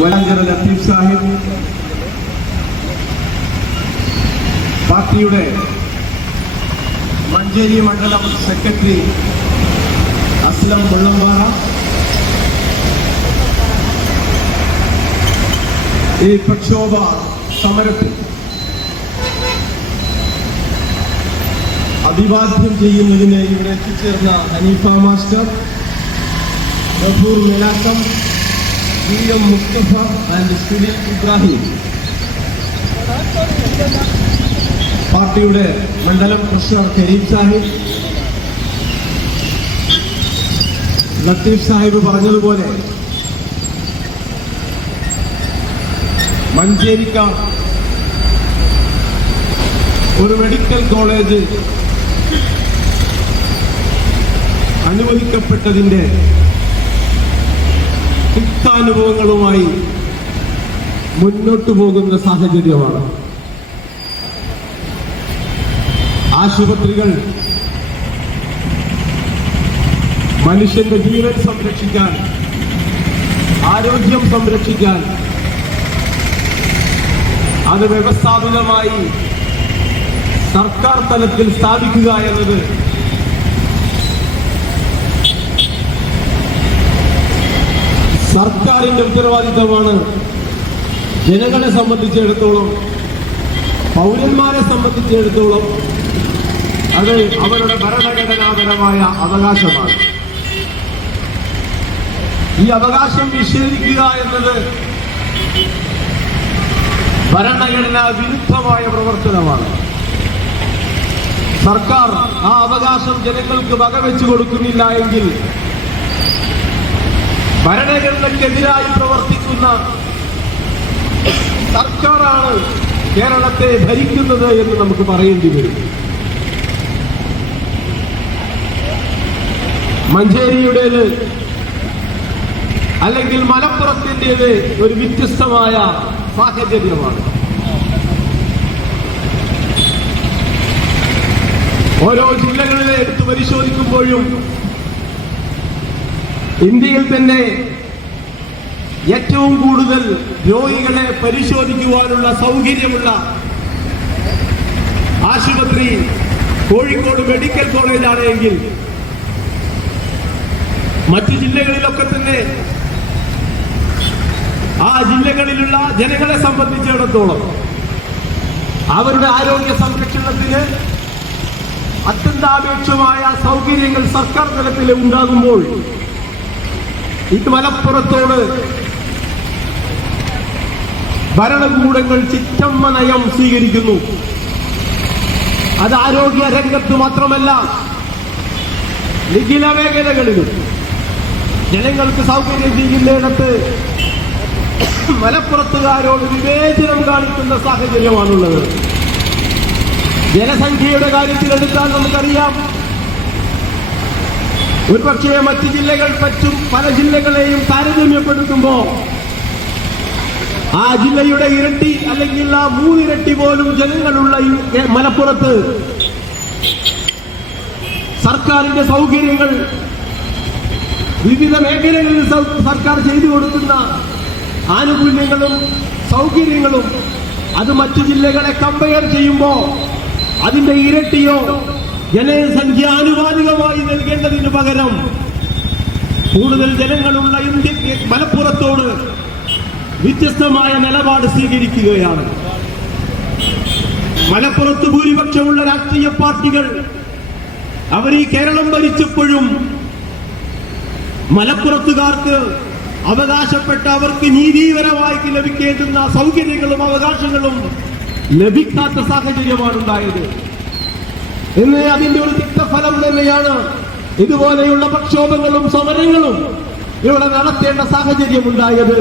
വലാഞ്ചിറ ലത്തീഫ് സാഹിബ്. പാർട്ടിയുടെ മഞ്ചേരി മണ്ഡലം സെക്രട്ടറി അസ്ലം മുള്ളമ്പാറ. ഈ പ്രക്ഷോഭ സമരത്തിൽ അഭിവാദ്യം ചെയ്യുന്നതിന് ഇവിടെ എത്തിച്ചേർന്ന Hanifa master Gafoor Melakkam V M Mustafa and Sunil Ibrahim. പാർട്ടിയുടെ മണ്ഡലം പ്രസിഡർ കരീം സാഹിബ്. ലത്തീഫ് സാഹിബ് പറഞ്ഞതുപോലെ മഞ്ചേരിക്ക ഒരു മെഡിക്കൽ കോളേജ് അനുവദിക്കപ്പെട്ടതിന്റെ തിക്താനുഭവങ്ങളുമായി മുന്നോട്ടു പോകുന്ന സാഹചര്യമാണ്. ആശുപത്രികൾ മനുഷ്യന്റെ ജീവൻ സംരക്ഷിക്കാൻ ആരോഗ്യം സംരക്ഷിക്കാൻ അത് വ്യവസ്ഥാപിതമായി സർക്കാർ തലത്തിൽ സ്ഥാപിക്കുക എന്നത് സർക്കാരിന്റെ ഉത്തരവാദിത്തമാണ് ജനങ്ങളെ സംബന്ധിച്ചിടത്തോളം പൗരന്മാരെ സംബന്ധിച്ചിടത്തോളം അത് അവരുടെ ഭരണഘടനാപരമായ അവകാശമാണ്. ഈ അവകാശം നിഷേധിക്കുക എന്നത് ഭരണഘടനാ വിരുദ്ധമായ പ്രവർത്തനമാണ്. സർക്കാർ ആ അവകാശം ജനങ്ങൾക്ക് വകവെച്ചു കൊടുക്കുന്നില്ല എങ്കിൽ ഭരണഘടനയ്ക്കെതിരായി പ്രവർത്തിക്കുന്ന സർക്കാരാണ് കേരളത്തെ ഭരിക്കുന്നത് എന്ന് നമുക്ക് പറയേണ്ടി വരും. മഞ്ചേരിയുടേത് അല്ലെങ്കിൽ മലപ്പുറത്തിന്റെത് ഒരു വ്യത്യസ്തമായ സാഹചര്യമാണ്. ഓരോ ജില്ലകളിലെ എടുത്ത് പരിശോധിക്കുമ്പോഴും ഇന്ത്യയിൽ തന്നെ ഏറ്റവും കൂടുതൽ രോഗികളെ പരിശോധിക്കുവാനുള്ള സൗകര്യമുള്ള ആശുപത്രി കോഴിക്കോട് മെഡിക്കൽ കോളേജാണ് എങ്കിൽ മറ്റു ജില്ലകളിലൊക്കെ തന്നെ ആ ജില്ലകളിലുള്ള ജനങ്ങളെ സംബന്ധിച്ചിടത്തോളം അവരുടെ ആരോഗ്യ സംരക്ഷണത്തിന് അത്യന്താപേക്ഷമായ സൗകര്യങ്ങൾ സർക്കാർ തലത്തിൽ ഉണ്ടാകുമ്പോൾ ഇത് മലപ്പുറത്തോട് ഭരണകൂടങ്ങൾ ചിറ്റമ്മ നയം സ്വീകരിക്കുന്നു. അത് ആരോഗ്യ രംഗത്ത് മാത്രമല്ല നിഖില മേഖലകളിലും ജനങ്ങൾക്ക് സൗകര്യം ചെയ്യുന്നിടത്ത് മലപ്പുറത്തുകാരോട് വിവേചനം കാണിക്കുന്ന സാഹചര്യമാണുള്ളത്. ജനസംഖ്യയുടെ കാര്യത്തിൽ എടുത്താൽ നമുക്കറിയാം ഒരുപക്ഷെ മറ്റ് ജില്ലകൾ പറ്റും പല ജില്ലകളെയും താരതമ്യപ്പെടുത്തുമ്പോ ആ ജില്ലയുടെ ഇരട്ടി അല്ലെങ്കിൽ ആ മൂന്നിരട്ടി പോലും ജനങ്ങളുള്ള മലപ്പുറത്ത് സർക്കാരിന്റെ സൗകര്യങ്ങൾ വിവിധ മേഖലകളിൽ സർക്കാർ ചെയ്തു കൊടുക്കുന്ന ആനുകൂല്യങ്ങളും സൗകര്യങ്ങളും അത് മറ്റു ജില്ലകളെ കമ്പയർ ചെയ്യുമ്പോൾ അതിന്റെ ഇരട്ടിയോ ജനസംഖ്യ ആനുപാതികമായി നൽകേണ്ടതിന് പകരം കൂടുതൽ ജനങ്ങളുള്ള ഇന്ത്യയ്ക്ക് മലപ്പുറത്തോട് വ്യത്യസ്തമായ നിലപാട് സ്വീകരിക്കുകയാണ്. മലപ്പുറത്ത് ഭൂരിപക്ഷമുള്ള രാഷ്ട്രീയ പാർട്ടികൾ അവർ ഈ കേരളം ഭരിച്ചപ്പോഴും മലപ്പുറത്തുകാർക്ക് അവകാശപ്പെട്ട അവർക്ക് നീതിപരമായിട്ട് ലഭിക്കേണ്ടുന്ന സൗകര്യങ്ങളും അവകാശങ്ങളും ലഭിക്കാത്ത സാഹചര്യമാണ് ഉണ്ടായത്. എന്ന് അതിന്റെ ഒരു തിക്തഫലം തന്നെയാണ്. ഇതുപോലെയുള്ള പ്രക്ഷോഭങ്ങളും സമരങ്ങളും ഇവിടെ നടത്തേണ്ട സാഹചര്യം ഉണ്ടായത്.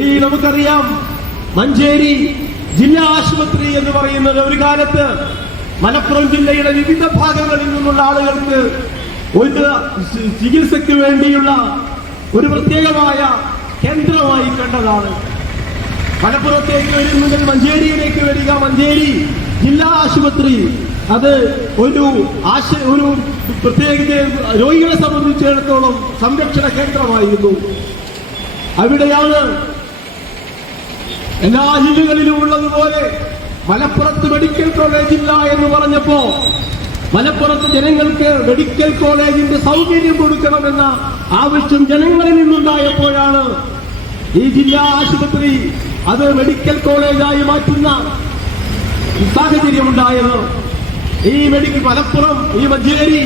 ഈ നമുക്കറിയാം മഞ്ചേരി ജില്ലാ ആശുപത്രി എന്ന് പറയുന്നത് ഒരു കാലത്ത് മലപ്പുറം ജില്ലയുടെ വിവിധ ഭാഗങ്ങളിൽ നിന്നുള്ള ആളുകൾക്ക് ഒരു ചികിത്സയ്ക്ക് വേണ്ടിയുള്ള ഒരു പ്രത്യേകമായ കേന്ദ്രമായി കണ്ടതാണ്. മലപ്പുറത്തേക്ക് വരുന്നതിൽ മഞ്ചേരിയിലേക്ക് വരിക മഞ്ചേരി ജില്ലാ ആശുപത്രി അത് ഒരു ആശ ഒരു പ്രത്യേകിച്ച് രോഗികളെ സംബന്ധിച്ചിടത്തോളം സംരക്ഷണ കേന്ദ്രമായിരുന്നു. അവിടെയാണ് എല്ലാ ജില്ലകളിലും ഉള്ളതുപോലെ മലപ്പുറത്ത് മെഡിക്കൽ കോളേജ് ഇല്ല എന്ന് പറഞ്ഞപ്പോ മലപ്പുറത്ത് ജനങ്ങൾക്ക് മെഡിക്കൽ കോളേജിന്റെ സൗകര്യം കൊടുക്കണമെന്ന ആവശ്യം ജനങ്ങളിൽ നിന്നുണ്ടായപ്പോഴാണ് ഈ ജില്ലാ ആശുപത്രി അത് മെഡിക്കൽ കോളേജായി മാറ്റുന്ന സാഹചര്യമുണ്ടായത് ഈ മെഡിക്കൽ മലപ്പുറം ഈ മഞ്ചേരി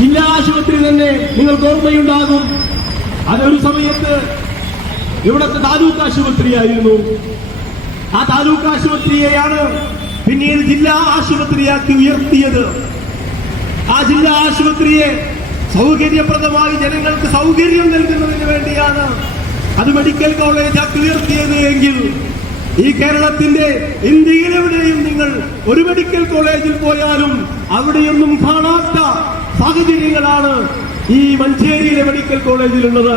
ജില്ലാ ആശുപത്രി തന്നെ നിങ്ങൾക്ക് ഓർമ്മയുണ്ടാകും. അതൊരു സമയത്ത് ഇവിടുത്തെ താലൂക്ക് ആശുപത്രിയായിരുന്നു. ആ താലൂക്ക് ആശുപത്രിയെയാണ് പിന്നീട് ജില്ലാ ആശുപത്രിയാക്കി ഉയർത്തിയത്. ആ ജില്ലാ ആശുപത്രിയെ സൗകര്യപ്രദമായി ജനങ്ങൾക്ക് സൗകര്യം നൽകുന്നതിന് വേണ്ടിയാണ് അത് മെഡിക്കൽ കോളേജാക്കി ഉയർത്തിയത് എങ്കിൽ ഈ കേരളത്തിന്റെ ഇന്ത്യയിലെവിടെയും നിങ്ങൾ ഒരു മെഡിക്കൽ കോളേജിൽ പോയാലും അവിടെയൊന്നും കാണാത്ത സാഹചര്യങ്ങളാണ് ഈ മഞ്ചേരിയിലെ മെഡിക്കൽ കോളേജിലുള്ളത്.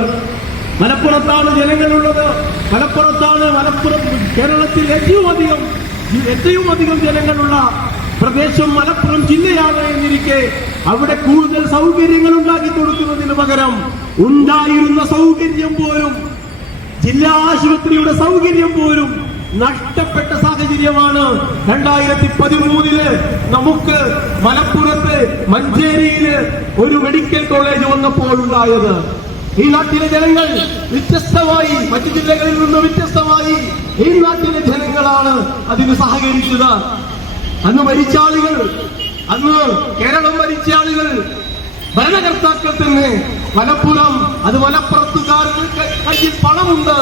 മലപ്പുറത്താണ് ജനങ്ങളുള്ളത്. മലപ്പുറത്താണ് മലപ്പുറം കേരളത്തിൽ ഏറ്റവും അധികം ഏറ്റവും അധികം ജനങ്ങളുള്ള പ്രദേശം മലപ്പുറം ജില്ലയാണ് എന്നിരിക്കെ അവിടെ കൂടുതൽ സൗകര്യങ്ങൾ ഉണ്ടാക്കി കൊടുക്കുന്നതിന് പകരം ഉണ്ടായിരുന്ന സൗകര്യം പോലും ജില്ലാ ആശുപത്രിയുടെ സൗകര്യം പോലും നഷ്ടപ്പെട്ട സാഹചര്യമാണ് രണ്ടായിരത്തി പതിമൂന്നിൽ നമുക്ക് മലപ്പുറത്ത് മഞ്ചേരിയിൽ ഒരു മെഡിക്കൽ കോളേജ് വന്നപ്പോൾ ഉണ്ടായത്. ഈ നാട്ടിലെ ജനങ്ങൾ വ്യത്യസ്തമായി മറ്റു ജില്ലകളിൽ നിന്ന് വ്യത്യസ്തമായി ഈ നാട്ടിലെ ജനങ്ങളാണ് അതിന് സഹകരിച്ചത്. അന്ന് മരിച്ച ആളുകൾ അന്ന് കേരളം മരിച്ച ആളുകൾ ഭരണകർത്താക്കൾ തന്നെ മലപ്പുറം അത് മലപ്പുറത്തുകാർക്ക് കയ്യിൽ പണമുണ്ട്.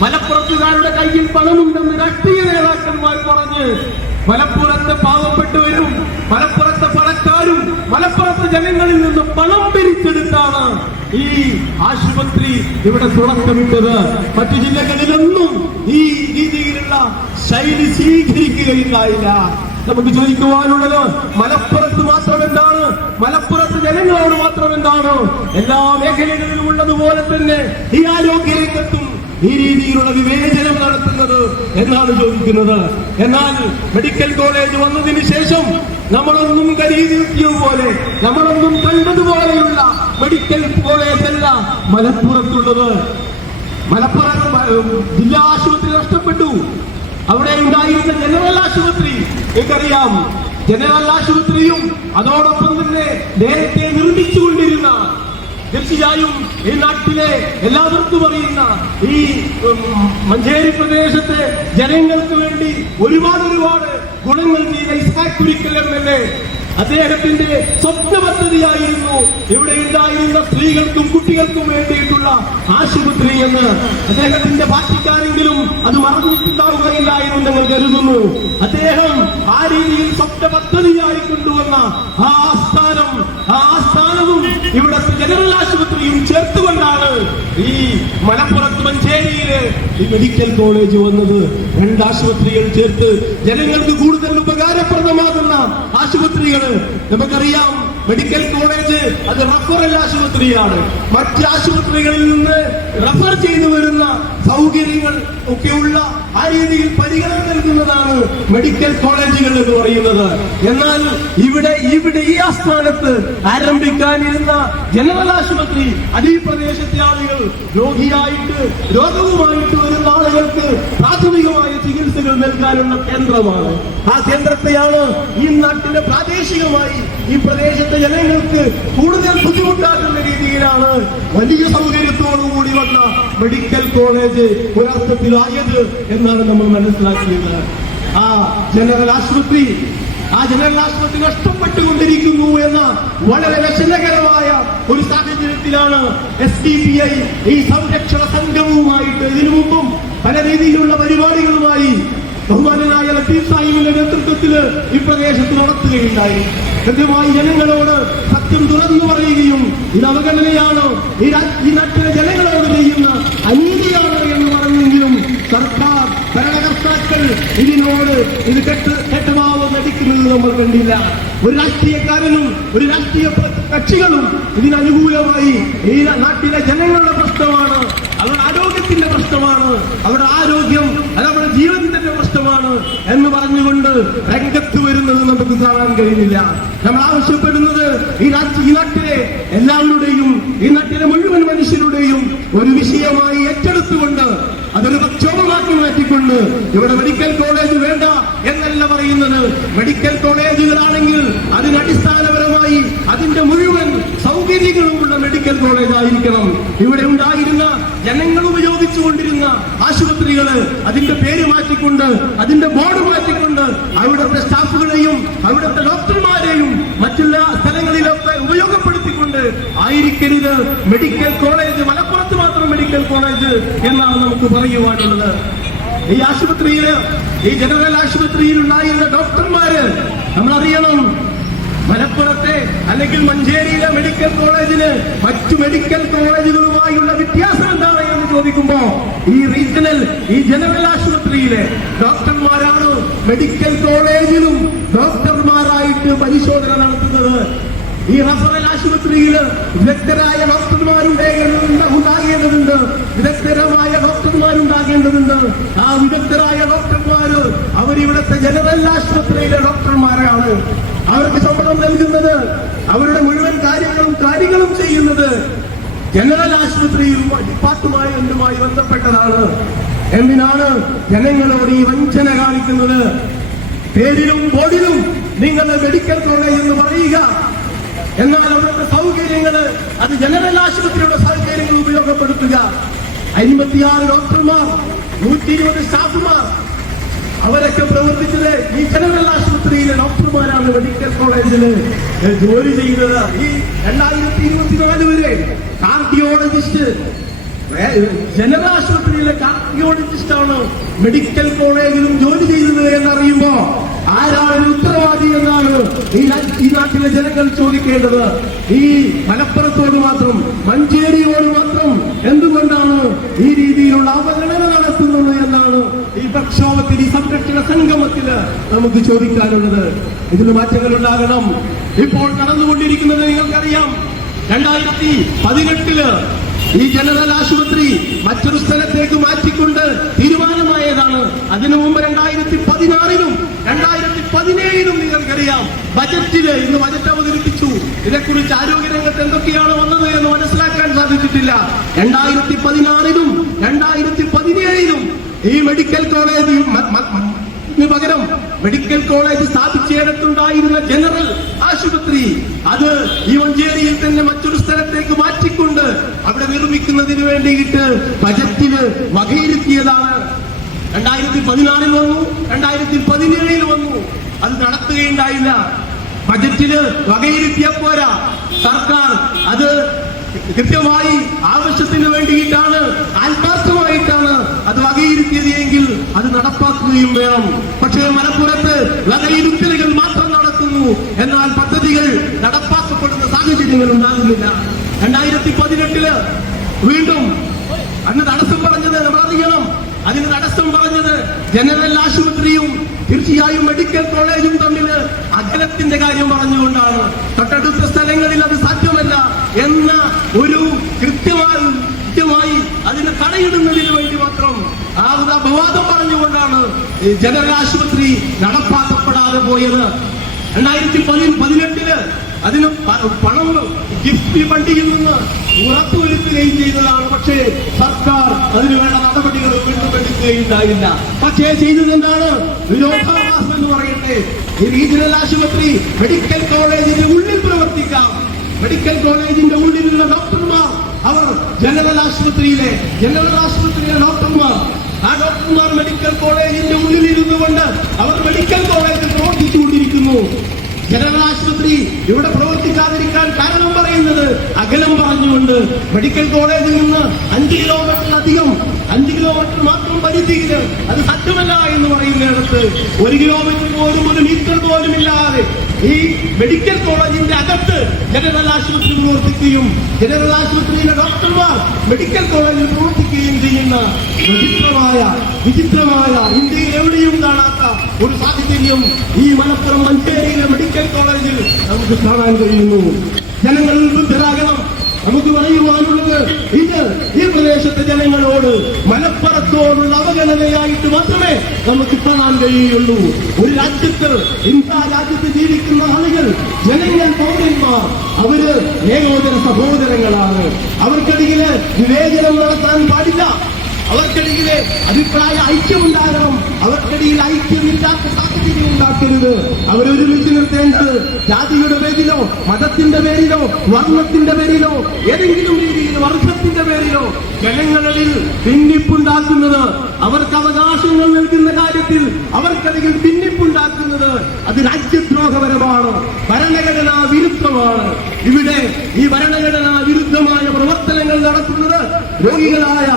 മലപ്പുറത്തുകാരുടെ കയ്യിൽ പണമുണ്ടെന്ന് രാഷ്ട്രീയ നേതാക്കന്മാർ പറഞ്ഞ് മലപ്പുറത്തെ പാവപ്പെട്ടവരും മലപ്പുറത്തെ പണക്കാരും മലപ്പുറത്തെ ജനങ്ങളിൽ നിന്ന് പണം പിരിച്ചെടുത്താണ് ഈ ആശുപത്രി ഇവിടെ തുടക്കമിട്ടത് മറ്റു ജില്ലകളിലൊന്നും ഈ രീതിയിലുള്ള ശൈലി സ്വീകരിക്കുകയുണ്ടായില്ല നമുക്ക് ചോദിക്കുവാനുള്ളത് മലപ്പുറത്ത് മാത്രം എന്താണ് മലപ്പുറത്ത് ജനങ്ങളോട് മാത്രം എന്താണ് എല്ലാ മേഖലകളിലും ഉള്ളതുപോലെ തന്നെ ഈ ആരോഗ്യ രംഗത്തും ഈ രീതിയിലുള്ള വിവേചനം നടത്തുന്നത് എന്നാണ് ചോദിക്കുന്നത്. എന്നാൽ മെഡിക്കൽ കോളേജ് വന്നതിന് ശേഷം നമ്മളൊന്നും കരുതിയതുപോലെ നമ്മളൊന്നും കണ്ടതുപോലെയുള്ള മെഡിക്കൽ കോളേജ് അല്ല മലപ്പുറത്തുള്ളത്. മലപ്പുറം ജില്ലാ ആശുപത്രി നഷ്ടപ്പെട്ടു. അവിടെ ഉണ്ടായിരുന്ന ജനറൽ ആശുപത്രി എനിക്കറിയാം. ജനറൽ ആശുപത്രിയും അതോടൊപ്പം തന്നെ നേരത്തെ നിർമ്മിച്ചുകൊണ്ടിരുന്ന തീർച്ചയായും ഈ നാട്ടിലെ എല്ലാവർക്കും അറിയുന്ന ഈ മഞ്ചേരി പ്രദേശത്തെ ജനങ്ങൾക്ക് വേണ്ടി ഒരുപാട് ഒരുപാട് ഗുണങ്ങൾ ചെയ്ത Ishaq Kurikkal M L A അദ്ദേഹത്തിന്റെ സ്വപ്ന പദ്ധതിയായിരുന്നു ഇവിടെ ഉണ്ടായിരുന്ന സ്ത്രീകൾക്കും കുട്ടികൾക്കും വേണ്ടിയിട്ടുള്ള ആശുപത്രി എന്ന്. അദ്ദേഹത്തിന്റെ പാർട്ടിക്കാരെങ്കിലും അത് മറന്നിട്ടുണ്ടാവുകയില്ല എന്ന് ഞങ്ങൾ കരുതുന്നു. അദ്ദേഹം ആ രീതിയിൽ സ്വപ്ന പദ്ധതിയായി കൊണ്ടുവന്ന ആ ആസ്ഥാനം ആ ആസ്ഥാനവും ഇവിടുത്തെ ജനറൽ ആശുപത്രിയും ഈ മലപ്പുറത്ത് മഞ്ചേരിയിൽ ഈ മെഡിക്കൽ കോളേജ് വന്നത് രണ്ട് ആശുപത്രികൾ ചേർത്ത് ജനങ്ങൾക്ക് കൂടുതൽ ഉപകാരപ്രദമാകുന്ന ആശുപത്രികൾ നമുക്കറിയാം മെഡിക്കൽ കോളേജ് അത് റഫറൽ ആശുപത്രിയാണ്. മറ്റ് ആശുപത്രികളിൽ നിന്ന് റഫർ ചെയ്തു വരുന്ന സൗകര്യങ്ങൾ ഒക്കെയുള്ള ആ രീതിയിൽ പരിഗണന നൽകുന്നതാണ് മെഡിക്കൽ കോളേജുകൾ എന്ന് പറയുന്നത്. എന്നാൽ ഇവിടെ ഇവിടെ ഈ ആസ്ഥാനത്ത് ആരംഭിക്കാനിരുന്ന ജനറൽ ആശുപത്രി അതീ പ്രദേശത്തെ ആളുകൾ രോഗിയായിട്ട് രോഗവുമായിട്ട് വരുന്ന ആളുകൾക്ക് പ്രാഥമികമായ ചികിത്സകൾ നൽകാനുള്ള കേന്ദ്രമാണ്. ആ കേന്ദ്രത്തെയാണ് ഈ നാട്ടിലെ പ്രാദേശികമായി ഈ പ്രദേശത്തെ ജനങ്ങൾക്ക് കൂടുതൽ ബുദ്ധിമുട്ടാക്കുന്ന രീതിയിലാണ് വലിയ സൗകര്യത്തോടുകൂടി വന്ന മെഡിക്കൽ കോളേജ് ഒരർത്ഥത്തിലായത് എന്നാണ് നമ്മൾ മനസ്സിലാക്കിയത്. ആ ജനറൽ ആശുപത്രി ആ ജനറൽ ആശുപത്രി നഷ്ടപ്പെട്ടുകൊണ്ടിരിക്കുന്നു എന്ന വളരെ വിഷമകരമായ ഒരു സാഹചര്യത്തിലാണ് എസ് ഡി പി ഐ ഈ സംരക്ഷണ സംഘവുമായിട്ട് ഇതിനു മുമ്പും പല രീതിയിലുള്ള പരിപാടികളുമായി ബഹുമാനനായ ലത്തീഫ് സാഹിബിന്റെ നേതൃത്വത്തിൽ ഈ പ്രദേശത്ത് നടത്തുകയുണ്ടായി. കൃത്യമായി ജനങ്ങളോട് സത്യം തുറന്നു പറയുകയും ഇത് അവഗണനയാണ്? ഈ നാട്ടിലെ ജനങ്ങളോട് ചെയ്യുന്ന അനീതിയാണ് എന്ന് പറഞ്ഞെങ്കിലും സർക്കാർ ഭരണകർത്താക്കൾ ഇതിനോട് ഇത് കെട്ട് കെട്ടമാവ് നടിക്കുന്നത് നമ്മൾ കണ്ടില്ല. ഒരു രാഷ്ട്രീയക്കാരനും ഒരു രാഷ്ട്രീയ കക്ഷികളും ഇതിനനുകൂലമായി ഈ നാട്ടിലെ ജനങ്ങളുടെ പ്രശ്നമാണ് അവരുടെ ആരോഗ്യത്തിന്റെ പ്രശ്നമാണ്. അവരുടെ ആരോഗ്യം അത് അവരുടെ ജീവിതത്തിന്റെ പ്രശ്നമാണ് എന്ന് പറഞ്ഞുകൊണ്ട് രംഗത്ത് വരുന്നത് നമുക്ക് കാണാൻ കഴിയുന്നില്ല. നമ്മൾ ആവശ്യപ്പെടുന്നത് ഈ രാജ്യ ഈ നാട്ടിലെ എല്ലാവരുടെയും ഈ നാട്ടിലെ മുഴുവൻ മനുഷ്യരുടെയും ഒരു വിഷയമായി ഏറ്റെടുത്തുകൊണ്ട് അതൊരു പ്രക്ഷോഭമാക്കി മാറ്റിക്കൊണ്ട് ഇവിടെ മെഡിക്കൽ കോളേജ് വേണ്ട എന്നല്ല പറയുന്നത്. മെഡിക്കൽ കോളേജുകളാണെങ്കിൽ അതിന് അടിസ്ഥാനപരമായി അതിന്റെ മുഴുവൻ സൗകര്യങ്ങളുമുള്ള മെഡിക്കൽ കോളേജ് ആയിരിക്കണം ഇവിടെ ഉണ്ടായിരുന്ന ജനങ്ങൾ ഉപയോഗിച്ചുകൊണ്ടിരുന്ന ആശുപത്രികൾ അതിന്റെ പേര് മാറ്റിക്കൊണ്ട് അതിന്റെ ബോർഡ് മാറ്റിക്കൊണ്ട് അവിടുത്തെ സ്റ്റാഫുകളെയും അവിടുത്തെ ഡോക്ടർമാരെയും മറ്റുള്ള സ്ഥലങ്ങളിലൊക്കെ ഉപയോഗപ്പെടുത്തിക്കൊണ്ട് ആയിരിക്കരുത്. മെഡിക്കൽ കോളേജ് മലപ്പുറത്ത് മെഡിക്കൽ കോളേജ് എന്നാണ് നമുക്ക് പറയുവാനുള്ളത്. ഈ ആശുപത്രിയിൽ ഈ ജനറൽ ആശുപത്രിയിൽ ഉണ്ടായിരുന്ന ഡോക്ടർമാര് നമ്മൾ അറിയണം മലപ്പുറത്തെ അല്ലെങ്കിൽ മഞ്ചേരിയിലെ മെഡിക്കൽ കോളേജിന് മറ്റു മെഡിക്കൽ കോളേജുകളുമായുള്ള വ്യത്യാസം എന്താണ് എന്ന് ചോദിക്കുമ്പോ ഈ റീജിയണൽ ഈ ജനറൽ ആശുപത്രിയിലെ ഡോക്ടർമാരാണ് മെഡിക്കൽ കോളേജിലും ഡോക്ടർമാരായിട്ട് പരിശോധന നടത്തുന്നത്. ഈ റഫറൽ ആശുപത്രിയിൽ വിദഗ്ധരായ ഡോക്ടർമാരുടെ ഉണ്ടാകേണ്ടതുണ്ട്. വിദഗ്ധരമായ ഡോക്ടർമാരുണ്ടാകേണ്ടതുണ്ട്. ആ വിദഗ്ധരായ ഡോക്ടർമാര് അവരിവിടുത്തെ ജനറൽ ആശുപത്രിയിലെ ഡോക്ടർമാരാണ്. അവർക്ക് ശമ്പളം നൽകുന്നത് അവരുടെ മുഴുവൻ കാര്യങ്ങളും കാര്യങ്ങളും ചെയ്യുന്നത് ജനറൽ ആശുപത്രിയും ഡിപ്പാർട്ട്മെന്റുമായി ബന്ധപ്പെട്ടതാണ് എന്തിനാണ് ജനങ്ങളോട് ഈ വഞ്ചന കാണിക്കുന്നത്. പേരിലും ബോർഡിലും നിങ്ങൾ മെഡിക്കൽ കോളേജ് എന്ന് പറയുക. എന്നാൽ അവരുടെ സൗകര്യങ്ങൾ അത് ജനറൽ ആശുപത്രിയുടെ സൗകര്യങ്ങൾ ഉപയോഗപ്പെടുത്തുക. അൻപത്തിയാറ് ഡോക്ടർമാർ നൂറ്റി ഇരുപത് സ്റ്റാഫുമാർ അവരൊക്കെ പ്രവർത്തിച്ചത് ഈ ജനറൽ ആശുപത്രിയിലെ ഡോക്ടർമാരാണ് മെഡിക്കൽ കോളേജിൽ ജോലി ചെയ്തത് ഈ രണ്ടായിരത്തി ഇരുപത്തിനാല് വരെ കാർഡിയോളജിസ്റ്റ് ജനറൽ ആശുപത്രിയിലെ കാർഡിയോളജിസ്റ്റ് ആണ് മെഡിക്കൽ കോളേജിലും ജോലി ചെയ്തത് എന്നറിയുമ്പോ ആരാണ് ഉത്തരവാദി എന്നാണ് ഈ നാട്ടിലെ ജനങ്ങൾ ചോദിക്കേണ്ടത്? ഈ മലപ്പുറത്തോട് മാത്രം മഞ്ചേരിയോട് മാത്രം എന്തുകൊണ്ടാണ് ഈ രീതിയിലുള്ള അവഗണന നടത്തുന്നത് എന്നാണ് ഈ പ്രക്ഷോഭത്തിൽ ഈ സംരക്ഷണ സംഗമത്തിൽ നമുക്ക് ചോദിക്കാനുള്ളത്. ഇതിന് മാറ്റങ്ങൾ ഉണ്ടാകണം. ഇപ്പോൾ നടന്നുകൊണ്ടിരിക്കുന്നത് നിങ്ങൾക്കറിയാം. രണ്ടായിരത്തി പതിനെട്ടിൽ ഈ ജനറൽ ആശുപത്രി മറ്റൊരു സ്ഥലത്തേക്ക് മാറ്റിക്കൊണ്ട് തീരുമാനമായതാണ് അതിനു മുമ്പ് രണ്ടായിരത്തി പതിനാറിലും രണ്ടായിരത്തി പതിനേഴിലും നിങ്ങൾക്കറിയാം. ബജറ്റിൽ ഇന്ന് ബജറ്റ് അവതരിപ്പിച്ചു. ഇതേക്കുറിച്ച് ആരോഗ്യരംഗത്ത് എന്തൊക്കെയാണ് വന്നത് എന്ന് മനസ്സിലാക്കാൻ സാധിച്ചിട്ടില്ല. രണ്ടായിരത്തി പതിനാറിലും രണ്ടായിരത്തി പതിനേഴിലും ഈ മെഡിക്കൽ കോളേജ് പകരം മെഡിക്കൽ കോളേജ് സ്ഥാപിച്ചിടത്തുണ്ടായിരുന്ന ജനറൽ ആശുപത്രി. അത് ഈ മഞ്ചേരിയിൽ തന്നെ മറ്റൊരു സ്ഥലത്തേക്ക് മാറ്റിക്കൊണ്ട് അവിടെ നിർമ്മിക്കുന്നതിന് വേണ്ടിയിട്ട് ബജറ്റിന് വകയിരുത്തിയതാണ് രണ്ടായിരത്തി പതിനാറിൽ വന്നു രണ്ടായിരത്തി പതിനേഴിൽ വന്നു. അത് നടത്തുകയുണ്ടായില്ല. ബജറ്റിന് വകയിരുത്തിയ പോരാ. സർക്കാർ അത് കൃത്യമായി ആവശ്യത്തിന് വേണ്ടിയിട്ടാണ് ആത്മാർത്ഥമായിട്ടാണ് അത് വകയിരുത്തിയത് എങ്കിൽ അത് നടപ്പാക്കുകയും വേണം. പക്ഷേ മലപ്പുറത്ത് വകയിരുത്തലുകൾ മാത്രം നടക്കുന്നു. എന്നാൽ പദ്ധതികൾ നടപ്പാക്കപ്പെടുന്ന സാഹചര്യങ്ങൾ ഉണ്ടാകുന്നില്ല. രണ്ടായിരത്തി പതിനെട്ടിൽ വീണ്ടും അന്ന് തടസ്സം പറഞ്ഞത് നമ്മൾ അതിന് തടസ്സം പറഞ്ഞത് ജനറൽ ആശുപത്രിയും തീർച്ചയായും മെഡിക്കൽ കോളേജും തമ്മിൽ അകലത്തിന്റെ കാര്യം പറഞ്ഞുകൊണ്ടാണ്. തൊട്ടടുത്ത സ്ഥലങ്ങളിൽ അത് സാധ്യമല്ല എന്ന ഒരു കൃത്യമായി കൃത്യമായി അതിന് തടയിടുന്നതിന് വേണ്ടി മാത്രം ആ ഒരു അപവാദം പറഞ്ഞുകൊണ്ടാണ് ജനറൽ ആശുപത്രി നടപ്പാക്കപ്പെടാതെ പോയത്. രണ്ടായിരത്തി പതി പതിനെട്ടിൽ അതിന് പണം ഗിഫ്റ്റ് ഫണ്ടിൽ നിന്ന് ഉറപ്പുവരുത്തുകയും ചെയ്തതാണ്. പക്ഷേ സർക്കാർ അതിന് വേണ്ട നടപടികൾ എടുക്കുകയുണ്ടായില്ല പക്ഷേ ചെയ്തത് എന്താണ്? എന്ന് പറയട്ടെ. ഈ റീജിയണൽ ആശുപത്രി മെഡിക്കൽ കോളേജിന്റെ ഉള്ളിൽ പ്രവർത്തിക്കാം. മെഡിക്കൽ കോളേജിന്റെ ഉള്ളിലുള്ള ഡോക്ടർമാർ അവർ ജനറൽ ആശുപത്രിയിലെ ജനറൽ ആശുപത്രിയിലെ ഡോക്ടർമാർ ആ ഡോക്ടർമാർ മെഡിക്കൽ കോളേജിന്റെ ഉള്ളിൽ ഇരുന്നു കൊണ്ട് അവർ മെഡിക്കൽ കോളേജിൽ പ്രവർത്തിച്ചുകൊണ്ടിരിക്കുന്നു. ജനറൽ ആശുപത്രി ഇവിടെ പ്രവർത്തിക്കാതിരിക്കാൻ കാരണം പറയുന്നത് അകലം പറഞ്ഞുകൊണ്ട് മെഡിക്കൽ കോളേജിൽ നിന്ന് അഞ്ച് കിലോമീറ്ററിലധികം അഞ്ച് കിലോമീറ്റർ മാത്രം പരിധിയിൽ അത് സത്യമല്ല എന്ന് പറയുന്നിടത്ത് ഒരു കിലോമീറ്റർ പോലും ഒരു മീറ്റർ പോലും ഇല്ലാതെ ഈ മെഡിക്കൽ കോളേജിന്റെ അകത്ത് ജനറൽ ആശുപത്രി പ്രവർത്തിക്കുകയും ജനറൽ ആശുപത്രിയിലെ ഡോക്ടർമാർ മെഡിക്കൽ കോളേജിൽ പ്രവർത്തിക്കുകയും ചെയ്യുന്ന വിചിത്രമായ വിചിത്രമായ ഇന്ത്യയിൽ എവിടെയും കാണാത്ത ഒരു സാഹചര്യം ഈ മലപ്പുറം മഞ്ചേരിയിലെ മെഡിക്കൽ കോളേജിൽ നമുക്ക് കാണാൻ കഴിയുന്നു. ജനങ്ങൾ ഉത്ബുദ്ധരാകണം നമുക്ക് പറയുവാനുള്ളത് ഇത് ഈ പ്രദേശത്തെ ജനങ്ങളോട് മലപ്പുറത്തോടുള്ള അവഗണനയായിട്ട് മാത്രമേ നമുക്ക് കാണാൻ കഴിയുള്ളൂ. ഒരു രാജ്യത്ത് ഇന്ത്യ രാജ്യത്ത് ജീവിക്കുന്ന ആളുകൾ ജനങ്ങൾ പൗരന്മാർ അവർ ഏകോദര സഹോദരങ്ങളാണ്. അവർക്കിടയിൽ വിവേചനം നടത്താൻ പാടില്ല. അവർക്കിടയിലെ അഭിപ്രായ ഐക്യമുണ്ടാകണം. അവർക്കിടയിൽ ഐക്യമില്ലാത്ത സാഹചര്യം ഉണ്ടാക്കരുത്. അവരൊരുമിച്ച് നിർത്തേണ്ടത് ജാതിയുടെ പേരിലോ മതത്തിന്റെ പേരിലോ വർണത്തിന്റെ പേരിലോ ഏതെങ്കിലും രീതിയിൽ വർഗത്തിന്റെ പേരിലോ ജനങ്ങളിൽ ഭിന്നിപ്പുണ്ടാക്കുന്നത് അവർക്ക് അവകാശങ്ങൾ നൽകുന്ന കാര്യത്തിൽ അവർക്കതിൽ ഭിന്നിപ്പുണ്ടാക്കുന്നത് അത് രാജ്യദ്രോഹപരമാണ് ഭരണഘടനാ വിരുദ്ധമാണ്. ഇവിടെ ഈ ഭരണഘടനാ വിരുദ്ധമായ പ്രവർത്തനങ്ങൾ നടത്തുന്നത് രോഗികളായ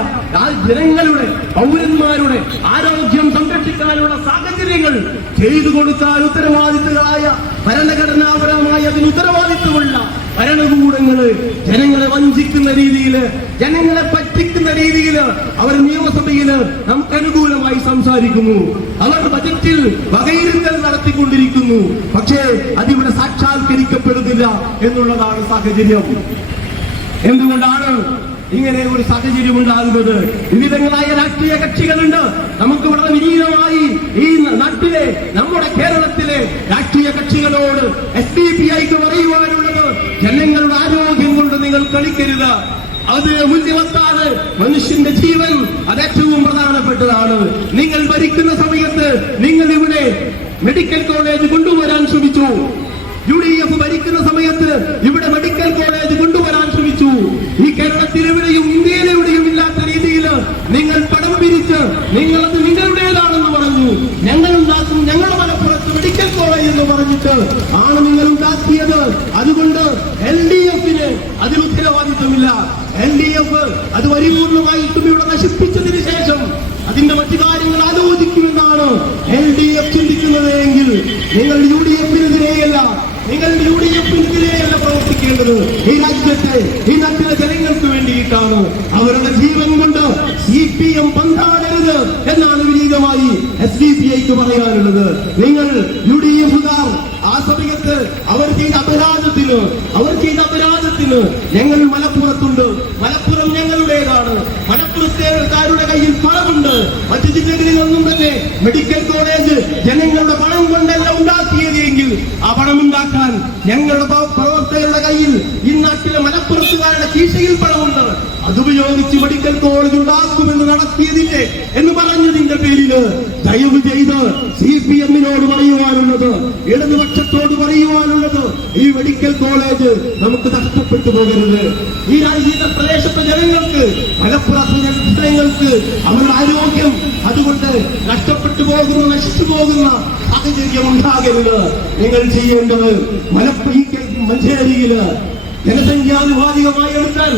ജനങ്ങളുടെ പൗരന്മാരുടെ ആരോഗ്യം സംരക്ഷിക്കാനുള്ള സാഹചര്യങ്ങൾ ചെയ്തു കൊടുക്കാൻ ഉത്തരവാദിത്തങ്ങളായ ഭരണഘടനാപരമായ അതിന് ഉത്തരവാദിത്തമുള്ള ഭരണകൂടങ്ങൾ ജനങ്ങളെ വഞ്ചിക്കുന്ന രീതിയിൽ ജനങ്ങളെ പറ്റിക്കുന്ന രീതിയിൽ അവർ നിയമസഭയിൽ നമുക്ക് അനുകൂലമായി സംസാരിക്കുന്നു. അവർ ബജറ്റിൽ വകയിരുത്തൽ നടത്തിക്കൊണ്ടിരിക്കുന്നു. പക്ഷേ അതിവിടെ സാക്ഷാത്കരിക്കപ്പെടുന്നില്ല എന്നുള്ളതാണ് സാഹചര്യം. എന്തുകൊണ്ടാണ് ഇങ്ങനെ ഒരു സാഹചര്യം ഉണ്ടാകുന്നത്. വിവിധങ്ങളായ രാഷ്ട്രീയ കക്ഷികളുണ്ട്. നമുക്ക് വളരെ വിനീതമായി ഈ നാട്ടിലെ നമ്മുടെ കേരളത്തിലെ രാഷ്ട്രീയ കക്ഷികളോട് എസ് ഡി പി ഐക്ക് പറയുവാനുള്ളത് ജനങ്ങളുടെ ആരോഗ്യം കൊണ്ട് നിങ്ങൾ കളിക്കരുത്. അത് മൂല്യവത്താണ് മനുഷ്യന്റെ ജീവൻ അത് ഏറ്റവും പ്രധാനപ്പെട്ടതാണ്. നിങ്ങൾ ഭരിക്കുന്ന സമയത്ത് നിങ്ങൾ ഇവിടെ മെഡിക്കൽ കോളേജ് കൊണ്ടുവരാൻ ശ്രമിച്ചു. യു ഡി എഫ് ഭരിക്കുന്ന സമയത്ത് ഇവിടെ മെഡിക്കൽ കോളേജ് കൊണ്ടുവരാൻ ശ്രമിച്ചു. ഈ കേരളത്തിൽ എവിടെയും ഇന്ത്യയിൽ എവിടെയും ഇല്ലാത്ത രീതിയിൽ നിങ്ങൾ പടം പിരിച്ച് നിങ്ങളത് നിങ്ങളുടേതാണെന്ന് പറഞ്ഞു. ഞങ്ങൾ ഉണ്ടാക്കും ഞങ്ങളുടെ മലപ്പുറത്ത് മെഡിക്കൽ കോളേജ് എന്ന് പറഞ്ഞിട്ട് ആണ് നിങ്ങൾ ഉണ്ടാക്കിയത് അതുകൊണ്ട് എൽ ഡി എഫിന് അതിൽ ഉത്തരവാദിത്വമില്ല. എൽ ഡി എഫ് അത് പരിപൂർണമായിട്ടും ഇവിടെ നശിപ്പിച്ചതിന് ശേഷം അതിന്റെ മറ്റു കാര്യങ്ങൾ ആലോചിക്കുമെന്നാണ് എൽ ഡി എഫ് ചിന്തിക്കുന്നത് എങ്കിൽ നിങ്ങൾ യു ഡി എഫിനെതിരെയല്ല നിങ്ങൾ യു ഡി എഫിനെതിരെയല്ല പ്രവർത്തിക്കേണ്ടത് ഈ രാജ്യത്തെ ഈ നാട്ടിലെ ജനങ്ങൾക്ക് വേണ്ടിയിട്ടാണ്. അവരുടെ ജീവൻ കൊണ്ട് പി എം പങ്കാടരുത് എന്നാണ് വിനീതമായി എസ് ഡി പി ഐക്ക് പറയാനുള്ളത്. നിങ്ങൾ യു ഡി എഫുകാർ ആ സമയത്ത് അവർ ചെയ്ത അപരാധത്തിന് അവർ ചെയ്ത അപരാധത്തിന് ഞങ്ങൾ മലപ്പുറത്തുണ്ട്. മലപ്പുറം ഞങ്ങളുടേതാണ്. മലപ്പുറത്തേക്കാരുടെ കയ്യിൽ പണമുണ്ട്. മറ്റു ജില്ലകളിൽ ഒന്നും തന്നെ മെഡിക്കൽ കോളേജ് ജനങ്ങളുടെ പണം കൊണ്ടല്ല ഉണ്ടാക്കിയത് എങ്കിൽ ആ പണം ഉണ്ടാക്കാൻ ഞങ്ങളുടെ പ്രവർത്തകരുടെ കയ്യിൽ ഈ നാട്ടിലെ മലപ്പുറത്തുകാരുടെ കീശയിൽ പണമുണ്ട്. അതുപയോഗിച്ച് മെഡിക്കൽ കോളേജ് ഉണ്ടാക്കുമെന്ന് നടത്തിയതിന്റെ എന്ന് പറഞ്ഞതിന്റെ പേരിൽ ദയവ് ചെയ്ത് സി പി എമ്മിനോട് പറയുവാനുള്ളത് ഇടതുപക്ഷത്തോട് പറയുവാനുള്ളത് ഈ മെഡിക്കൽ കോളേജ് നമുക്ക് നഷ്ടപ്പെട്ടു പോകരുത്. ഈ രാജ്യത്തെ പ്രദേശത്തെ ജനങ്ങൾക്ക് മലപ്പുറത്തെ അവരുടെ ആരോഗ്യം അതുകൊണ്ട് നഷ്ടപ്പെട്ടു പോകുന്ന നശിച്ചു പോകുന്ന സാഹചര്യം ഉണ്ടാകരുത്. നിങ്ങൾ ചെയ്യേണ്ടത് മലപ്പുറം മഞ്ചേരിയിൽ ജനസംഖ്യാനുപാതികമായി എടുത്താൽ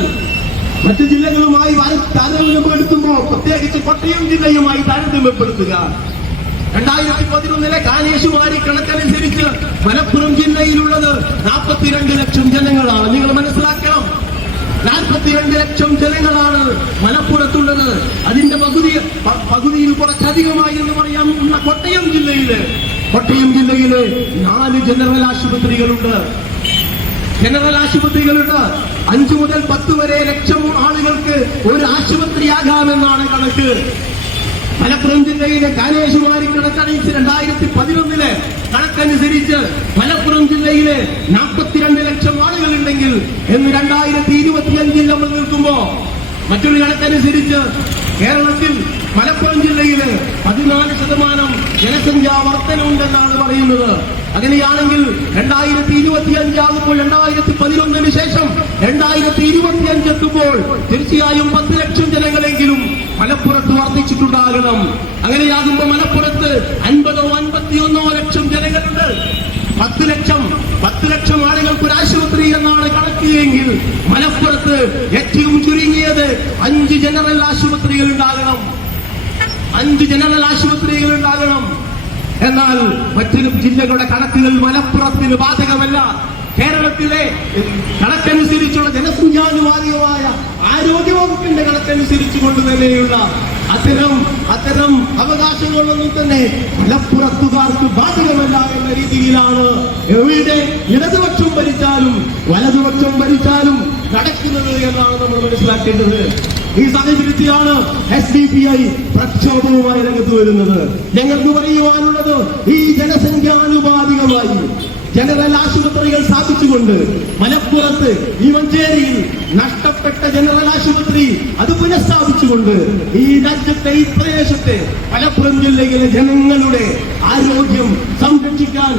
മറ്റു ജില്ലകളുമായി താരതമ്യപ്പെടുത്തുമ്പോൾ പ്രത്യേകിച്ച് കോട്ടയം ജില്ലയുമായി താരതമ്യപ്പെടുത്തുക. രണ്ടായിരത്തി പതിനൊന്നിലെ കാലേശുമാരി കണക്കനുസരിച്ച് മലപ്പുറം ജില്ലയിലുള്ളത് നാൽപ്പത്തിരണ്ട് ലക്ഷം ജനങ്ങളാണ്. നിങ്ങൾ മനസ്സിലാക്കണം. നാൽപ്പത്തിരണ്ട് ലക്ഷം ജനങ്ങളാണ് മലപ്പുറത്തുള്ളത്. അതിന്റെ പകുതി പകുതിയിൽ കുറച്ചധികമായി എന്ന് പറയാം കോട്ടയം ജില്ലയിൽ കോട്ടയം ജില്ലയിൽ നാല് ജനറൽ ആശുപത്രികളുണ്ട്. ജനറൽ ആശുപത്രികളുണ്ട്. അഞ്ചു മുതൽ പത്ത് വരെ ലക്ഷം ആളുകൾക്ക് ഒരു ആശുപത്രിയാകാമെന്നാണ് കണക്ക്. മലപ്പുറം ജില്ലയിലെ കാനേശുമാരി കണക്കനുസരിച്ച് രണ്ടായിരത്തി പതിനൊന്നിലെ കണക്കനുസരിച്ച് മലപ്പുറം ജില്ലയിലെ നാൽപ്പത്തിരണ്ട് ലക്ഷം ആളുകൾ ഉണ്ടെങ്കിൽ എന്ന് രണ്ടായിരത്തി ഇരുപത്തിയഞ്ചിൽ നമ്മൾ നിൽക്കുമ്പോ മറ്റൊരു കണക്കനുസരിച്ച് കേരളത്തിൽ മലപ്പുറം ജില്ലയിൽ പതിനാല് ശതമാനം ജനസംഖ്യാ വർധനമുണ്ടെന്നാണ് പറയുന്നത്. അങ്ങനെയാണെങ്കിൽ രണ്ടായിരത്തി ഇരുപത്തി അഞ്ചാകുമ്പോൾ രണ്ടായിരത്തി പതിനൊന്നിന് ശേഷം രണ്ടായിരത്തി ഇരുപത്തി അഞ്ചെത്തുമ്പോൾ തീർച്ചയായും പത്ത് ലക്ഷം ജനങ്ങളെങ്കിലും മലപ്പുറത്ത് വർദ്ധിച്ചിട്ടുണ്ടാകണം. അങ്ങനെയാകുമ്പോൾ മലപ്പുറത്ത് അൻപതോ അൻപത്തിയൊന്നോ ലക്ഷം ജനങ്ങളുണ്ട്. പത്ത് ലക്ഷം പത്ത് ലക്ഷം ആളുകൾക്ക് ഒരു ആശുപത്രി എന്നാണ് കണക്ക് എങ്കിൽ മലപ്പുറത്ത് ഏറ്റവും ചുരുങ്ങിയത് അഞ്ച് ജനറൽ ആശുപത്രികൾ ഉണ്ടാകണം. അഞ്ച് ജനറൽ ആശുപത്രികൾ ഉണ്ടാകണം. എന്നാൽ മറ്റൊരു ജില്ലകളുടെ കണക്കുകൾ മലപ്പുറത്തിന് ബാധകമല്ല. കേരളത്തിലെ കണക്കനുസരിച്ചുള്ള ജനസംഖ്യാനുപാതികമായ ആരോഗ്യവകുപ്പിന്റെ കണക്കനുസരിച്ച് കൊണ്ട് തന്നെയുള്ള അത്തരം അത്തരം അവകാശങ്ങളൊന്നും തന്നെ മലപ്പുറത്തുകാർക്ക് ബാധകമല്ല എന്ന രീതിയിലാണ് എവിടെ ഇടതുപക്ഷം ഭരിച്ചാലും വലതുപക്ഷം ഭരിച്ചാലും നടക്കുന്നത് എന്നാണ് നമ്മൾ മനസ്സിലാക്കേണ്ടത്. ഈ സാഹചര്യത്തിലാണ് എസ് ഡി പി ഐ പ്രക്ഷോഭവുമായി രംഗത്ത് വരുന്നത്. ഞങ്ങൾക്ക് പറയുവാനുള്ളത് ഈ ജനസംഖ്യാനുപാതികമായി ജനറൽ ആശുപത്രികൾ സ്ഥാപിച്ചുകൊണ്ട് മലപ്പുറത്ത് ഈ മഞ്ചേരിയിൽ നഷ്ടപ്പെട്ട ജനറൽ ആശുപത്രി അത് പുനഃസ്ഥാപിച്ചുകൊണ്ട് ഈ രാജ്യത്തെ ഈ പ്രദേശത്തെ മലപ്പുറം ജില്ലയിലെ ജനങ്ങളുടെ ആരോഗ്യം സംരക്ഷിക്കാൻ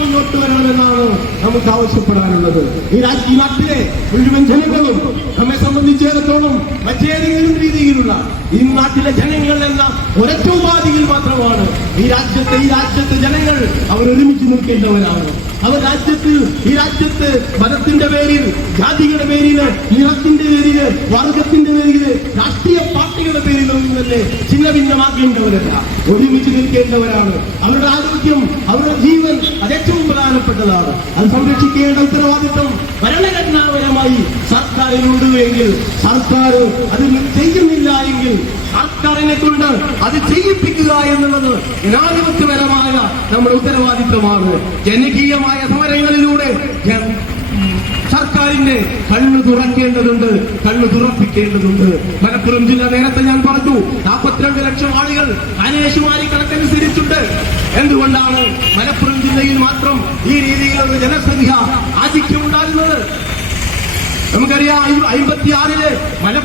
മുന്നോട്ട് വരണമെന്നാണ് നമുക്ക് ആവശ്യപ്പെടാനുള്ളത്. ഈ രാജ്യ നാട്ടിലെ മുഴുവൻ ജനങ്ങളും നമ്മെ സംബന്ധിച്ചിടത്തോളം മറ്റേതെങ്കിലും രീതിയിലുള്ള ഈ നാട്ടിലെ ജനങ്ങൾ എന്ന ഒരൊറ്റ ഉപാധിയിൽ മാത്രമാണ് ഈ രാജ്യത്തെ ഈ രാജ്യത്തെ ജനങ്ങൾ അവർ ഒരുമിച്ച് നിൽക്കേണ്ടവരാണ്. അവർ രാജ്യത്ത് ഈ രാജ്യത്ത് മതത്തിന്റെ പേരിൽ ജാതിയുടെ പേരിൽ നിറത്തിന്റെ പേരിൽ വർഗത്തിന്റെ പേരിൽ രാഷ്ട്രീയ പാർട്ടികളുടെ പേരിലൊന്നും തന്നെ ചിഹ്ന ഭിന്നമാക്കേണ്ടവരല്ല ഒരുമിച്ച് നിൽക്കേണ്ടവരാണ്. അവരുടെ ആരോഗ്യം അവരുടെ ജീവൻ അത് ഏറ്റവും പ്രധാനപ്പെട്ടതാണ്. അത് സംരക്ഷിക്കേണ്ട ഉത്തരവാദിത്വം ഭരണഘടനാപരമായി സർക്കാരിനുണ്ട് എങ്കിൽ സർക്കാർ അത് ചെയ്യുന്നില്ല എങ്കിൽ സർക്കാരിനെ കൊണ്ട് അത് ചെയ്യിപ്പിക്കുക എന്നുള്ളത് ജനാധിപത്യപരമായ നമ്മുടെ ഉത്തരവാദിത്വമാണ്. ജനകീയമായ സമരങ്ങളിലൂടെ സർക്കാരിന്റെ കണ്ണു തുറക്കേണ്ടതുണ്ട് കണ്ണു തുറപ്പിക്കേണ്ടതുണ്ട്. മലപ്പുറം ജില്ല നേരത്തെ ഞാൻ പറഞ്ഞു നാൽപ്പത്തിരണ്ട് ലക്ഷം ആളുകൾ അനേഷുമാരി കണക്കനുസരിച്ചുണ്ട് എന്തുകൊണ്ടാണ് മലപ്പുറം ജില്ലയിൽ മാത്രം ഈ രീതിയിലുള്ള ജനസംഖ്യ ആധിക്യം ഉണ്ടാകുന്നത്? നമുക്കറിയാം അമ്പത്തിയാറിൽ മല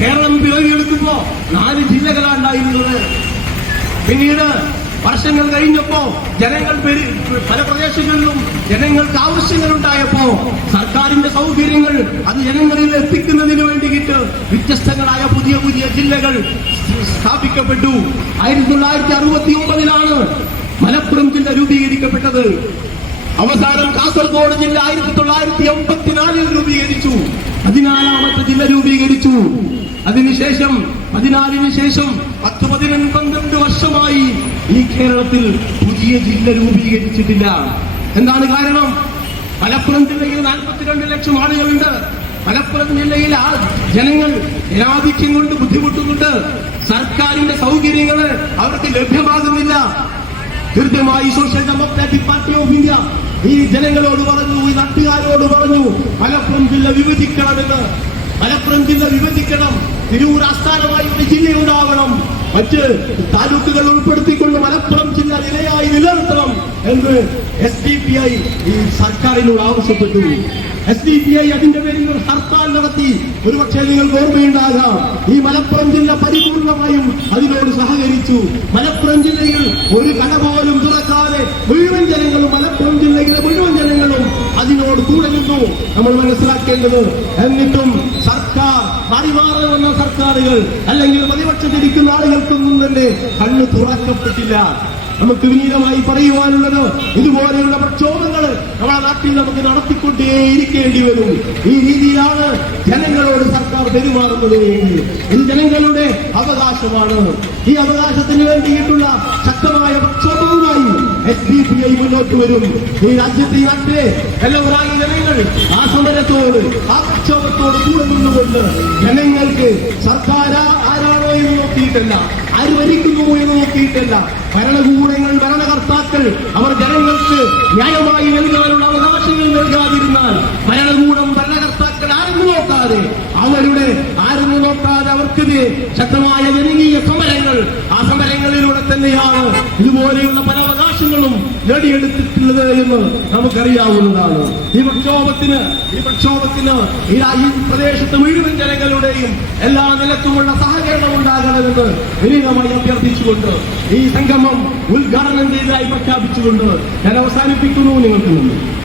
കേരളം പിളവിയെടുക്കുമ്പോ നാല് ജില്ലകളാണ് ഉണ്ടായിരുന്നത്. പിന്നീട് വർഷങ്ങൾ കഴിഞ്ഞപ്പോ ജനങ്ങൾ പല പ്രദേശങ്ങളിലും ജനങ്ങൾക്ക് ആവശ്യങ്ങൾ ഉണ്ടായപ്പോ സർക്കാരിന്റെ സൗകര്യങ്ങൾ അത് ജനങ്ങളിൽ എത്തിക്കുന്നതിന് വേണ്ടിയിട്ട് വ്യത്യസ്തങ്ങളായ പുതിയ പുതിയ ജില്ലകൾ സ്ഥാപിക്കപ്പെട്ടു. ആയിരത്തി തൊള്ളായിരത്തി അറുപത്തി ഒമ്പതിലാണ് മലപ്പുറം ജില്ല രൂപീകരിക്കപ്പെട്ടത്. അവസാനം കാസർഗോഡ് ജില്ല ആയിരത്തി തൊള്ളായിരത്തി എൺപത്തിനാലിൽ രൂപീകരിച്ചു പതിനാലാമത്തെ ജില്ല രൂപീകരിച്ചു. അതിനുശേഷം പതിനാലിന് ശേഷം പത്ത് പതിനൊന്ന് പന്ത്രണ്ട് വർഷമായി ഈ കേരളത്തിൽ പുതിയ ജില്ല രൂപീകരിച്ചിട്ടില്ല. എന്താണ് കാരണം? മലപ്പുറം ജില്ലയിൽ നാൽപ്പത്തിരണ്ട് ലക്ഷം ആളുകളുണ്ട്. മലപ്പുറം ജില്ലയിൽ ആ ജനങ്ങൾ ജനാധിക്യം കൊണ്ട് ബുദ്ധിമുട്ടുന്നുണ്ട്. സർക്കാരിന്റെ സൗകര്യങ്ങൾ അവർക്ക് ലഭ്യമാകുന്നില്ല. കൃത്യമായി social democratic party of India ഈ ജനങ്ങളോട് പറഞ്ഞു ഈ നാട്ടുകാരോട് പറഞ്ഞു മലപ്പുറം ജില്ല വിഭജിക്കണമെന്ന്. മലപ്പുറം ജില്ല വിഭജിക്കണം. തിരൂർ ആസ്ഥാനമായി ഒരു ജില്ല ഉണ്ടാവണം. മറ്റ് താലൂക്കുകൾ ഉൾപ്പെടുത്തിക്കൊണ്ട് മലപ്പുറം ജില്ല നിലയായി നിലനിർത്തണം എന്ന് എസ് ഡി പി ഐ ഈ സർക്കാരിനോട് ആവശ്യപ്പെട്ടു. എസ് ഡി പി ഐ അതിന്റെ പേരിൽ ഒരു ഹർത്താൽ നടത്തി. ഒരുപക്ഷെ നിങ്ങൾക്ക് ഓർമ്മയുണ്ടാകാം ഈ മലപ്പുറം ജില്ല പരിപൂർണമായും അതിനോട് സഹകരിച്ചു. മലപ്പുറം ജില്ലയിൽ ഒരു കട പോലും തുറക്കാതെ മുഴുവൻ ജനങ്ങളും മലപ്പുറം ജില്ലയിലെ മുഴുവൻ ജനങ്ങളും അതിനോട് കൂടെ നിന്നു നമ്മൾ മനസ്സിലാക്കേണ്ടത് എന്നിട്ടും സർക്കാർ മറിമാറി വന്ന സർക്കാരുകൾ അല്ലെങ്കിൽ പ്രതിപക്ഷത്തിരിക്കുന്ന ആളുകൾക്കൊന്നും തന്നെ കണ്ണ് തുറക്കപ്പെട്ടില്ല. നമുക്ക് വിനീതമായി പറയുവാനുള്ളത് ഇതുപോലെയുള്ള പ്രക്ഷോഭങ്ങൾ നമ്മുടെ നാട്ടിൽ നമുക്ക് നടത്തിക്കൊണ്ടേയിരിക്കേണ്ടി വരും. ഈ രീതിയിലാണ് ജനങ്ങളോട് സർക്കാർ പെരുമാറുന്നത് ഇത് ജനങ്ങളുടെ അവകാശമാണ്. ഈ അവകാശത്തിന് വേണ്ടിയിട്ടുള്ള ശക്തമായ പ്രക്ഷോഭവുമായി എസ് ഡി പി ഐ മുന്നോട്ട് വരും. ഈ രാജ്യത്തെ നാട്ടിലെ എല്ലാവരായി ആ സമരത്തോട് ആ പ്രക്ഷോഭത്തോട് കൂടെ നിന്നുകൊണ്ട് ജനങ്ങൾക്ക് സർക്കാർ ആരാണോ എന്ന് നോക്കിയിട്ടല്ല ആര് ഭരിക്കുന്നു എന്ന് നോക്കിയിട്ടല്ല ഭരണകൂടങ്ങൾ ഭരണകർത്താക്കൾ അവർ ജനങ്ങൾക്ക് ന്യായമായി നൽകാനുള്ള അവകാശങ്ങൾ നൽകാതിരുന്നാൽ ഭരണകൂടം ഭരണകർത്താക്കൾ ആരെന്ന് നോക്കാതെ അവരുടെ ആരെന്ന് നോക്കാതെ അവർക്കെതിരെ ശക്തമായ ജനകീയ സമരങ്ങൾ സമരങ്ങളിലൂടെ തന്നെയാണ് ഇതുപോലെയുള്ള പല അവകാശങ്ങളും നേടിയെടുത്തിട്ടുള്ളത് എന്ന് നമുക്കറിയാവുന്നതാണ്. ഈ പ്രക്ഷോഭത്തിന് ഈ പ്രക്ഷോഭത്തിന് ഈ പ്രദേശത്ത് മുഴുവൻ ജനങ്ങളുടെയും എല്ലാ നിലത്തുമുള്ള സഹകരണം ഉണ്ടാകണമെന്ന് വിനീതമായി അഭ്യർത്ഥിച്ചുകൊണ്ട് ഈ സംഗമം ഉദ്ഘാടനം ചെയ്തതായി പ്രഖ്യാപിച്ചുകൊണ്ട് ഞാൻ അവസാനിപ്പിക്കുന്നു. നിങ്ങൾക്ക് നന്ദി.